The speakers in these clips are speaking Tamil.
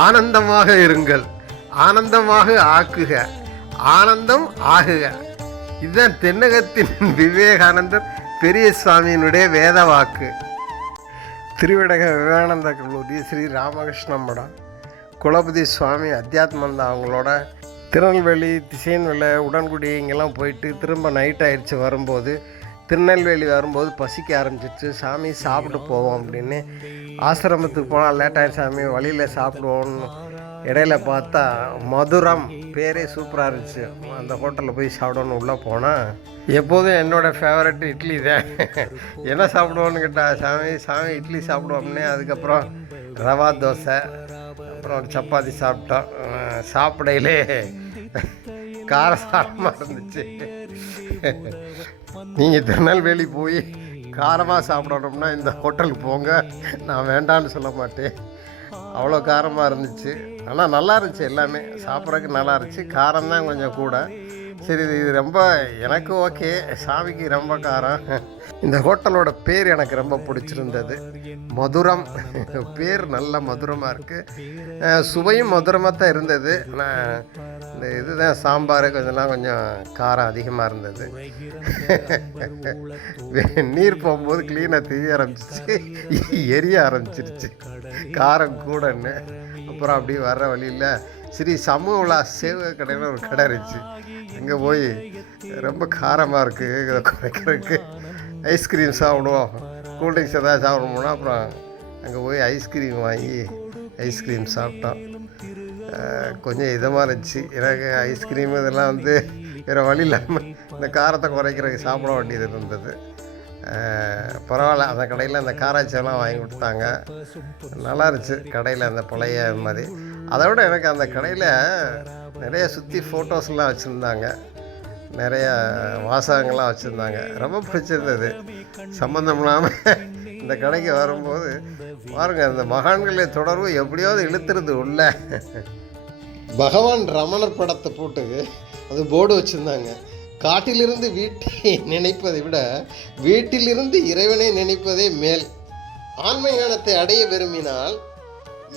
ஆனந்தமாக இருங்கள், ஆனந்தமாக ஆக்குக, ஆனந்தம் ஆகுக. இதுதான் தென்னகத்தின் விவேகானந்தர் பெரிய சுவாமியினுடைய வேத வாக்கு. திருவிடக விவேகானந்த கல்லூரி ஸ்ரீ ராமகிருஷ்ண மடம் குலபதி சுவாமி அத்தியாத்மந்தா அவங்களோட திருநெல்வேலி திசையன்வேலை உடன்குடி இங்கெல்லாம் போயிட்டு திரும்ப நைட் ஆயிடுச்சு. வரும்போது திருநெல்வேலி வரும்போது பசிக்க ஆரம்பிச்சிச்சு. சாமி சாப்பிட்டு போவோம் அப்படின்னு ஆசிரமத்துக்கு போனால் லேட் ஆகிடுச்சு, சாமி வழியில் சாப்பிடுவோம்னு இடையில பார்த்தா மதுரம் பேரே சூப்பராக இருந்துச்சு. அந்த ஹோட்டலில் போய் சாப்பிடணுன்னு உள்ளே போனால் எப்போதும் என்னோடய ஃபேவரட் இட்லி தான். என்ன சாப்பிடுவோன்னு கேட்டால் சாமி இட்லி சாப்பிடுவோம்னே. அதுக்கப்புறம் ரவா தோசை, அப்புறம் ஒரு சப்பாத்தி சாப்பிட்டோம். சாப்பிடையிலே காரசாரமாக இருந்துச்சு. நீங்கள் திருநெல்வேலி போய் காரமாக சாப்பிடணும்னா இந்த ஹோட்டலுக்கு போங்க, நான் வேண்டான்னு சொல்ல மாட்டேன். அவ்வளோ காரமாக இருந்துச்சு. ஆனால் நல்லா இருந்துச்சு, எல்லாமே சாப்பிட்றதுக்கு நல்லா இருந்துச்சு. காரம் தான் கொஞ்சம் கூட. சரி, இது ரொம்ப எனக்கு ஓகே, சாமிக்கு ரொம்ப காரம். இந்த ஹோட்டலோட பேர் எனக்கு ரொம்ப பிடிச்சிருந்தது, மதுரம். பேர் நல்ல மதுரமாக இருக்குது, சுவையும் மதுரமாக தான் இருந்தது. ஆனால் இந்த இதுதான் சாம்பார் கொஞ்சம் காரம் அதிகமாக இருந்தது. நீர் போகும்போது க்ளீனாக தெரிய ஆரம்பிச்சிச்சு, எரிய ஆரம்பிச்சிருச்சு காரம் கூடன்னு. அப்புறம் அப்படி வர்ற வழியில் ஸ்ரீ சமூகலா சேவ கடையில் ஒரு கடை இருந்துச்சு. அங்கே போய் ரொம்ப காரமாக இருக்குது, இதை குறைக்கிறதுக்கு ஐஸ்கிரீம் சாப்பிடுவோம், கூல்ட்ரிங்க்ஸ் எதாவது சாப்பிடணும்னா அப்புறம் அங்கே போய் ஐஸ்கிரீம் வாங்கி ஐஸ்கிரீம் சாப்பிட்டோம். கொஞ்சம் இதமாக இருந்துச்சு எனக்கு. ஐஸ்கிரீம் இதெல்லாம் வந்து வேறு வழி இல்லாமல் இந்த காரத்தை குறைக்கிறதுக்கு சாப்பிட வேண்டியது இருந்தது. பரவாயில்ல, அந்த கடையில் அந்த காராச்செல்லாம் வாங்கி கொடுத்தாங்க, நல்லா இருந்துச்சு கடையில் அந்த பழைய மாதிரி. அதை விட எனக்கு அந்த கடையில் நிறைய சுற்றி ஃபோட்டோஸ்லாம் வச்சுருந்தாங்க, நிறைய வாசகங்கள்லாம் வச்சுருந்தாங்க, ரொம்ப பிடிச்சிருந்தது. சம்மந்தம் இல்லாமல் இந்த கடைக்கு வரும்போது பாருங்கள், அந்த மகான்களை தொடர்பு எப்படியாவது இழுத்துருது உள்ள. பகவான் ரமணர் படத்தை போட்டு அது போர்டு வச்சுருந்தாங்க. காட்டிலிருந்து வீட்டை நினைப்பதை விட வீட்டிலிருந்து இறைவனை நினைப்பதே மேல். ஆன்ம ஞானத்தை அடைய விரும்பினால்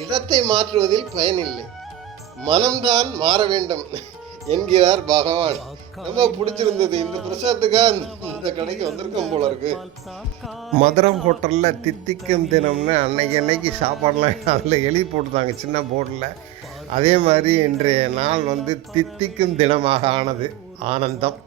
இடத்தை மாற்றுவதில் பயனில்லை, மனம்தான் மாற வேண்டும் என்கிறார் பகவான். ரொம்ப பிடிச்சிருந்தது. இந்த பிரசாத்துக்காக இந்த கடைக்கு வந்திருக்கோம் போல இருக்கு. மதுரம் ஹோட்டலில் தித்திக்கும் தினம்னு அன்னைக்கு சாப்பாடெலாம் அதில் எழுதி போட்டுருந்தாங்க சின்ன போர்டில். அதே மாதிரி இன்றைய நாள் வந்து தித்திக்கும் தினமாக ஆனது. ஆனந்தம்.